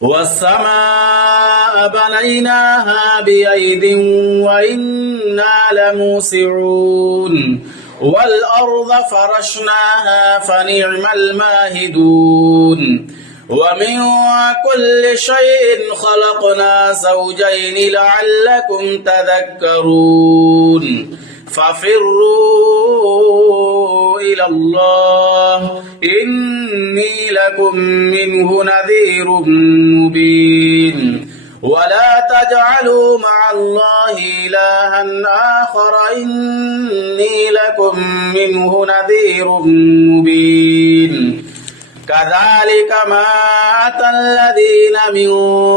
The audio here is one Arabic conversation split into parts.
والسماء بنيناها بأيد وإنا لموسعون والأرض فرشناها فنعم الماهدون ومن كل شيء خلقنا زوجين لعلكم تذكرون ففروا إلى الله إني لكم منه نذير مبين ولا تجعلوا مع الله إلها آخر إني لكم منه نذير مبين كذلك ما أتى الذين من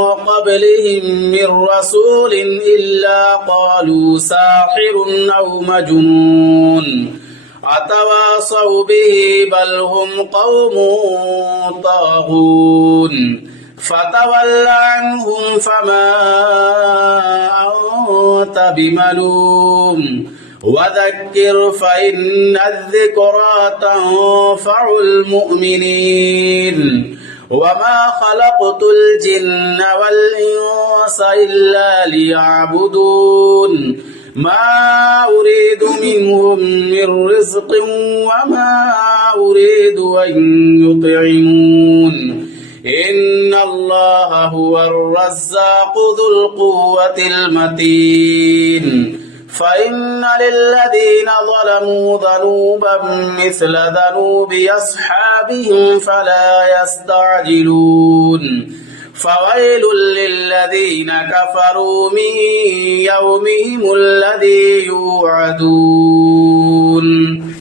قبلهم من رسول إلا قالوا ساحر أو مجنون أتواصوا به بل هم قوم طاغون فتول عنهم فما أنت بملوم وذكر فإن الذكرى تنفع المؤمنين وما خلقت الجن والإنس إلا ليعبدون ما أريد منهم من رزق وما أريد أن يطعمون إن الله هو الرزاق ذو القوة المتين فإن للذين ظلموا ذنوبا مثل ذنوب أصحابهم فلا يستعجلون فويل للذين كفروا من يومهم الذي يوعدون